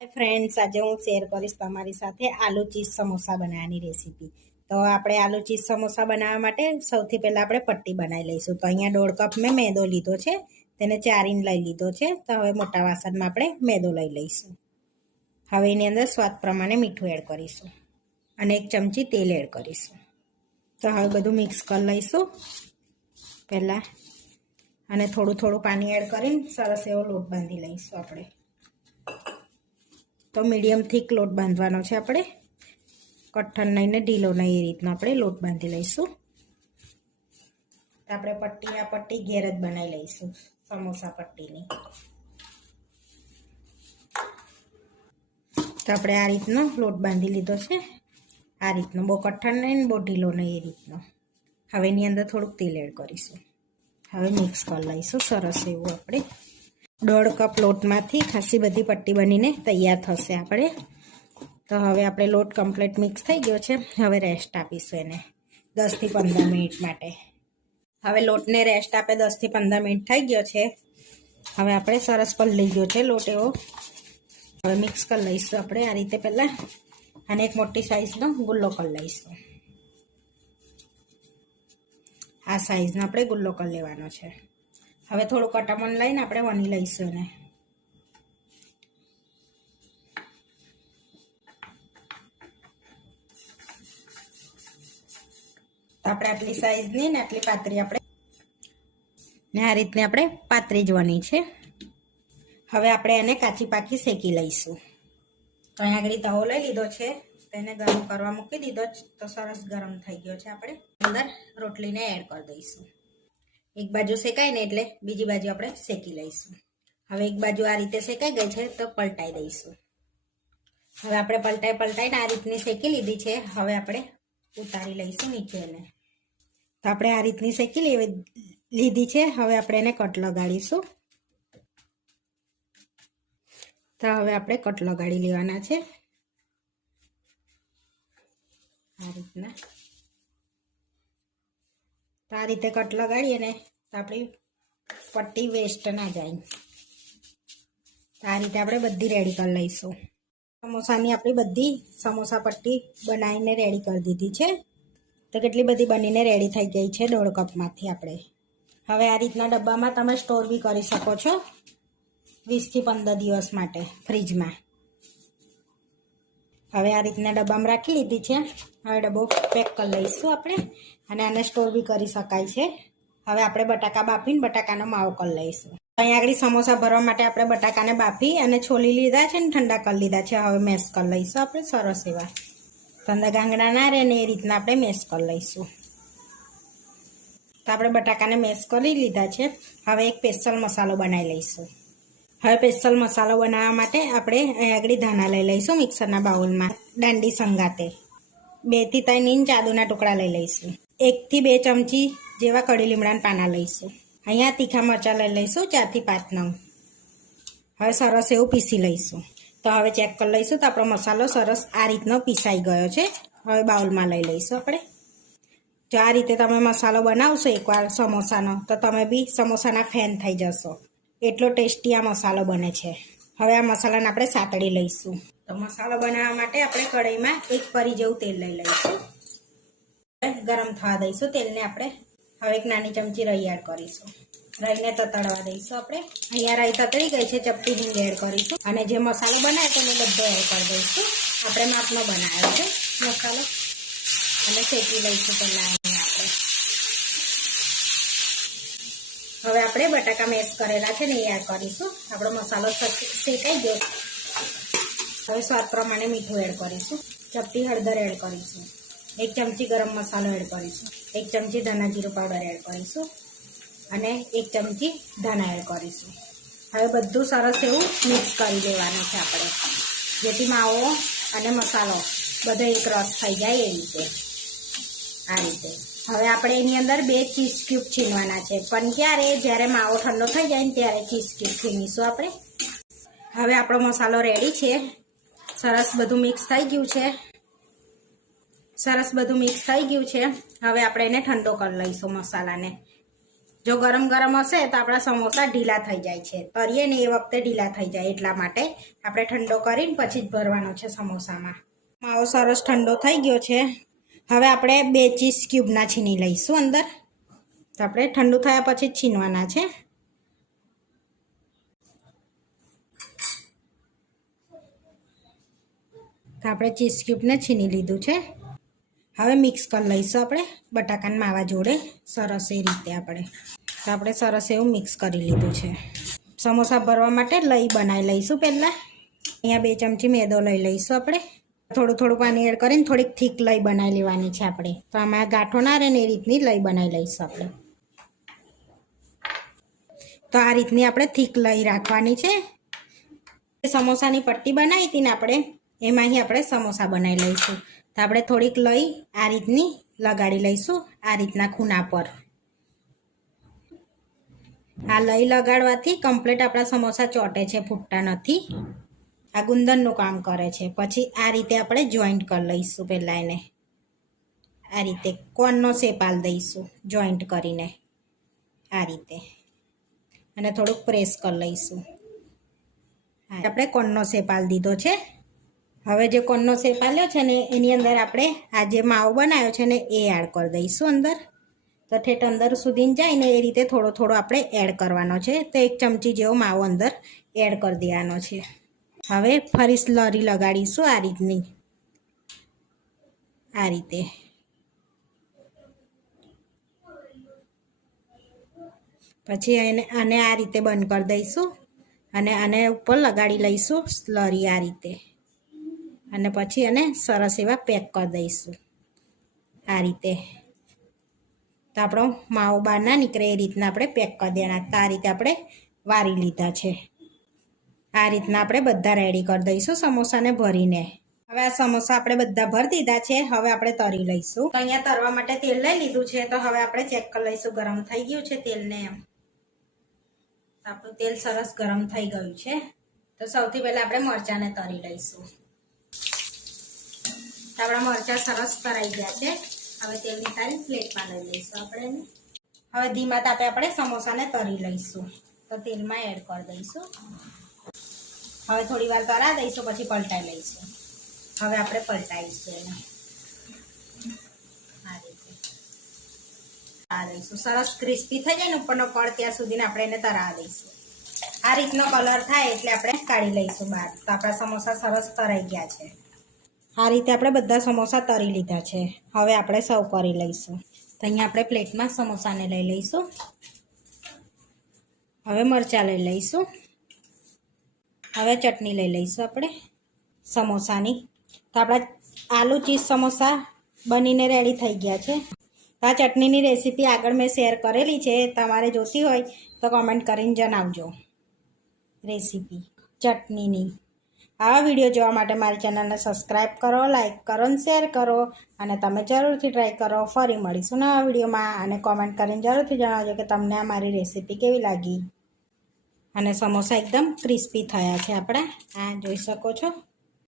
Friends, આજે હું share કરીશ તમારી સાથે આલુ ચીઝ સમોસા બનાવવાની રેસીપી. તો આપણે આલુ ચીઝ સમોસા બનાવવા માટે સૌથી પહેલાં આપણે પટ્ટી બનાવી લઈશું. તો અહીંયા 1.5 કપ મેં મેદો લીધો છે, તેને ચારીને લઈ લીધો છે. તો હવે મોટા વાસણમાં આપણે મેદો લઈ લઈશું. હવે એની અંદર સ્વાદ પ્રમાણે મીઠું એડ કરીશું અને 1 ચમચી તેલ એડ કરીશું. તો હવે બધું મિક્સ કરી લઈશું પહેલાં, અને થોડું થોડું પાણી એડ કરીને સરસ એવો લોટ બાંધી લઈશું આપણે. તો મીડિયમ થીક લોટ બાંધવાનો છે આપણે, કઠણ નહીં ને ઢીલો નહીં, એ રીતનો આપણે લોટ બાંધી લઈશું. તો આપણે પટ્ટી ઘેર જ બનાવી લઈશું, સમોસા પટ્ટીની. તો આપણે આ રીતનો લોટ બાંધી લીધો છે, આ રીતનો, બહુ કઠણ નહીં ને બહુ ઢીલો નહીં, એ રીતનો. હવે એની અંદર થોડુંક તેલ એડ કરીશું. હવે મિક્સ કરી લઈશું સરસ એવું આપણે. 1.5 કપ લોટમાંથી ખાસી બધી પટ્ટી બનીને તૈયાર થશે આપણે. તો હવે આપણે લોટ કમ્પ્લીટ મિક્સ થઈ ગયો છે. હવે રેસ્ટ આપીશું એને 10 થી 15 મિનિટ માટે. હવે લોટને રેસ્ટ આપે 10 થી 15 મિનિટ થઈ ગયો છે. હવે આપણે સરસ પલળી ગયો છે લોટ એવો. હવે મિક્સ કરી લઈશું આપણે આ રીતે પહેલાં, અને એક મોટી સાઈઝનો ગુલ્લો કરી લઈશું. આ સાઈઝનો આપણે ગુલ્લો કરી લેવાનો છે. હવે થોડું કટામણ લઈને આપણે વણી લઈશું એને. તો આપણે આટલી સાઈઝની ને આટલી પાતળી આપણે, ને આ રીતની આપણે પાતળી જ વણી છે. હવે આપણે એને કાચી પાકી શેકી લઈશું. તો અહીંયા આગળ તવો લઈ લીધો છે, તેને ગરમ કરવા મૂકી દીધો. તો સરસ ગરમ થઈ ગયો છે. આપણે અંદર રોટલીને એડ કરી દઈશું. એક બાજુ શેકાય ને એટલે બીજી બાજુ આપણે શેકી લઈશું. હવે એક બાજુ આ રીતે શેકાઈ ગઈ છે તો પલટાઈ દઈશું. હવે આપણે પલટાઈને આ રીતની શેકી લીધી છે. હવે આપણે ઉતારી લઈશું નીચે એને. તો આપણે આ રીતની શેકી લીધી છે. હવે આપણે એને કટ લગાડીશું. તો હવે આપણે કટ લગાડી લેવાના છે આ રીતના. તો આ રીતે કટ લગાડીએ ને તો આપણી પટ્ટી વેસ્ટ ના જાય. તો આ રીતે આપણે બધી રેડી કરી લઈશું. સમોસાની આપણી બધી સમોસા પટ્ટી બનાવીને રેડી કરી દીધી છે. તો કેટલી બધી બનીને રેડી થઈ ગઈ છે 1.5 કપમાંથી આપણે. હવે આ રીતના ડબ્બામાં તમે સ્ટોર બી કરી શકો છો 20 થી 15 દિવસ માટે ફ્રીજમાં. હવે આ રીતના ડબ્બામાં રાખી લીધી છે. હવે ડબ્બો પેક કરી લઈશું આપણે, અને આને સ્ટોર બી કરી શકાય છે. હવે આપણે બટાકા બાફીને બટાકાનો માવો કરી લઈશું. અહીંયા આગળ સમોસા ભરવા માટે આપણે બટાકાને બાફી અને છોલી લીધા છે ને ઠંડા કરી લીધા છે. હવે મેશ કરી લઈશું આપણે સરસ એવા, કંદા ગાંગડા ના રહે ને એ રીતના આપણે મેશ કરી લઈશું. તો આપણે બટાકાને મેશ કરી લીધા છે. હવે એક સ્પેશિયલ મસાલો બનાવી લઈશું. હવે સ્પેશિયલ મસાલો બનાવવા માટે આપણે અહીં આગળ ધાણા લઈ લઈશું મિક્સરના બાઉલમાં, દાંડી સંગાતે. 2 થી 3 ઇંચ આદુના ટુકડા લઈ લઈશું. 1 થી 2 ચમચી જેવા કઢી લીમડાના પાના લઈશું. અહીંયા તીખા મરચાં લઈ લઈશું 4 થી 5 નંગ. હવે સરસ એવું પીસી લઈશું. તો હવે ચેક કરી લઈશું તો આપણો મસાલો સરસ આ રીતનો પીસાઈ ગયો છે. હવે બાઉલમાં લઈ લઈશું આપણે. જો આ રીતે તમે મસાલો બનાવશો એકવાર સમોસાનો, તો તમે બી સમોસાના ફેન થઈ જશો. એટલો ટેસ્ટી આ મસાલો બને છે. હવે આ મસાલાને આપણે સાતળી લઈશું. તો મસાલો બનાવવા માટે આપણે કઢાઈમાં 1 પરી જેવું તેલ લઈ લઈશું. ગરમ થવા દઈશું તેલને આપણે. હવે 1 નાની ચમચી રાઈ એડ કરીશું. રાઈને તતડવા દઈશું આપણે. અહીંયા રાઈ તતડી ગઈ છે, ચપટી હિંગ એડ કરીશું. અને જે મસાલો બનાવ્યો તો બધો એડ કરી દઈશું. આપણે માપનો બનાવ્યો છે મસાલો, અને શેકી લઈશું પહેલાં આપણે. હવે આપણે બટાકા મેશ કરેલા છે ને એ એડ કરીશું. આપણો મસાલો શેકાઈ ગયો. હવે સ્વાદ પ્રમાણે મીઠું એડ કરીશું. ચપટી હળદર એડ કરીશું. 1 ચમચી ગરમ મસાલો એડ કરીશું. 1 ચમચી ધાણા જીરું પાવડર એડ કરીશું, અને 1 ચમચી ધાણા એડ કરીશું. હવે બધું સરસ એવું મિક્સ કરી દેવાનું છે આપણે, જેથી માવો અને મસાલો બધો એક રસ થઈ જાય એ રીતે. આ રીતે હવે આપણે એની અંદર 2 ચીઝ ક્યુબ છીનવાના છે, પણ જ્યારે માવો ઠંડો થઈ જાય ને ત્યારે ચીઝ ક્યુબ છીનીશું આપણે. હવે આપણો મસાલો રેડી છે. સરસ બધું મિક્સ થઈ ગયું છે. હવે આપણે એને ઠંડો કરી લઈશું મસાલાને. જો ગરમ ગરમ હશે તો આપણા સમોસા ઢીલા થઈ જાય છે, તરીએ ને એ વખતે ઢીલા થઈ જાય, એટલા માટે આપણે ઠંડો કરીને પછી જ ભરવાનો છે સમોસામાં. માવો સરસ ઠંડો થઈ ગયો છે. હવે આપણે 2 ચીઝ ક્યુબના છીની લઈશું અંદર. તો આપણે ઠંડુ થયા પછી જ છીનવાના છે. તો આપણે ચીઝ ક્યુબને છીની લીધું છે. હવે મિક્સ કરી લઈશું આપણે બટાકાના માવા જોડે સરસ એ રીતે આપણે. તો આપણે સરસ એવું મિક્સ કરી લીધું છે. સમોસા ભરવા માટે લઈ બનાવી લઈશું પહેલાં. અહીંયા 2 ચમચી મેદો લઈ લઈશું આપણે. થોડું પાણી એડ કરીને થોડીક થીક લઈ બનાવી લેવાની છે આપણે. તો આમાં ગાંઠો ના રહે ને એ રીતની લઈ બનાવી લઈશું આપણે. તો આ રીતની આપણે થીક લઈ રાખવાની છે. સમોસાની પટ્ટી બનાવી હતી ને આપણે, એમાંથી આપણે સમોસા બનાવી લઈશું. તો આપણે થોડીક લઈ આ રીતની લગાડી લઈશું, આ રીતના ખૂણા પર. આ લઈ લગાડવાથી કમ્પ્લીટ આપણા સમોસા ચોટે છે, ફૂટતા નથી. આ ગુંદરનું કામ કરે છે. પછી આ રીતે આપણે જોઈન્ટ કરી લઈશું. પહેલાં એને આ રીતે કોનનો શેપ આલ દઈશું જોઈન્ટ કરીને આ રીતે, અને થોડુંક પ્રેસ કરી લઈશું. આપણે કોનનો શેપ આલ દીધો છે. હવે જે કોનનો શેપ આલ્યો છે ને એની અંદર આપણે આ જે માવો બનાવ્યો છે ને એ એડ કરી દઈશું અંદર. તો ઠેઠ અંદર સુધી જાય ને એ રીતે થોડો આપણે એડ કરવાનો છે. તો 1 ચમચી જેવો માવો અંદર એડ કરી દેવાનો છે. હવે ફરી સ્લરી લગાડીશું આ રીતની, આ રીતે. પછી આને આ રીતે બંધ કરી દઈશું અને આને ઉપર લગાડી લઈશું સ્લરી આ રીતે. અને પછી એને સરસ એવા પેક કરી દઈશું આ રીતે. તો આપણો માવો બહાર ના નીકળે એ રીતના આપણે પેક કરી દેવાના. તો આ રીતે આપણે વારી લીધા છે. આ રીતના આપણે બધા રેડી કરી દઈશું સમોસાને ભરીને. હવે આ સમોસા આપણે બધા ભરી દીધા છે. હવે આપણે તરી લઈશું. તો અહીંયા તરવા માટે તેલ લઈ લીધું છે. તો હવે આપણે ચેક કરી લઈશું ગરમ થઈ ગયું છે તેલને એમ. આપણું તેલ સરસ ગરમ થઈ ગયું છે. તો સૌથી પહેલાં આપણે મરચાંને તરી લઈશું. તો આપણા મરચાં સરસ તરાઈ ગયા છે. હવે તેલની તારી પ્લેટમાં લઈ લઈશું આપણે એને. હવે ધીમા તાપે આપણે સમોસાને તરી લઈશું. તો તેલમાં એડ કરી દઈશું. હવે થોડી વાર તરા દઈશું, પછી પલટાઈ લઈશું. હવે આપણે પલટાઈશું એને આ રીતે તરા દઈશું. સરસ ક્રિસ્પી થઈ જાય ને ઉપરનો કળ ત્યાં સુધીને આપણે એને તરા દઈશું. આ રીતનો કલર થાય એટલે આપણે કાઢી લઈશું બહાર. તો આપણા સમોસા સરસ તરાઈ ગયા છે. આ રીતે આપણે બધા સમોસા તરી લીધા છે. હવે આપણે સર્વ કરી લઈશું. તો અહીંયા આપણે પ્લેટમાં સમોસાને લઈ લઈશું. હવે મરચાં લઈ લઈશું. હવે ચટણી લઈ લઈશું આપણે સમોસાની. તો આપણા આલુ ચીઝ સમોસા બનીને રેડી થઈ ગયા છે. આ ચટણીની રેસીપી આગળ મેં શેર કરેલી છે. તમારે જોતી હોય તો કોમેન્ટ કરીને જણાવજો રેસીપી ચટણીની. આવા વિડીયો જોવા માટે મારી ચેનલને સબસ્ક્રાઈબ કરો, લાઈક કરો અને શેર કરો. અને તમે જરૂરથી ટ્રાય કરો. ફરી મળીશું નવા વિડીયોમાં. અને કોમેન્ટ કરીને જરૂરથી જણાવજો કે તમને આ મારી રેસીપી કેવી લાગી. અને સમોસા એકદમ ક્રિસ્પી થયા છે આપણા, આ જોઈ શકો છો.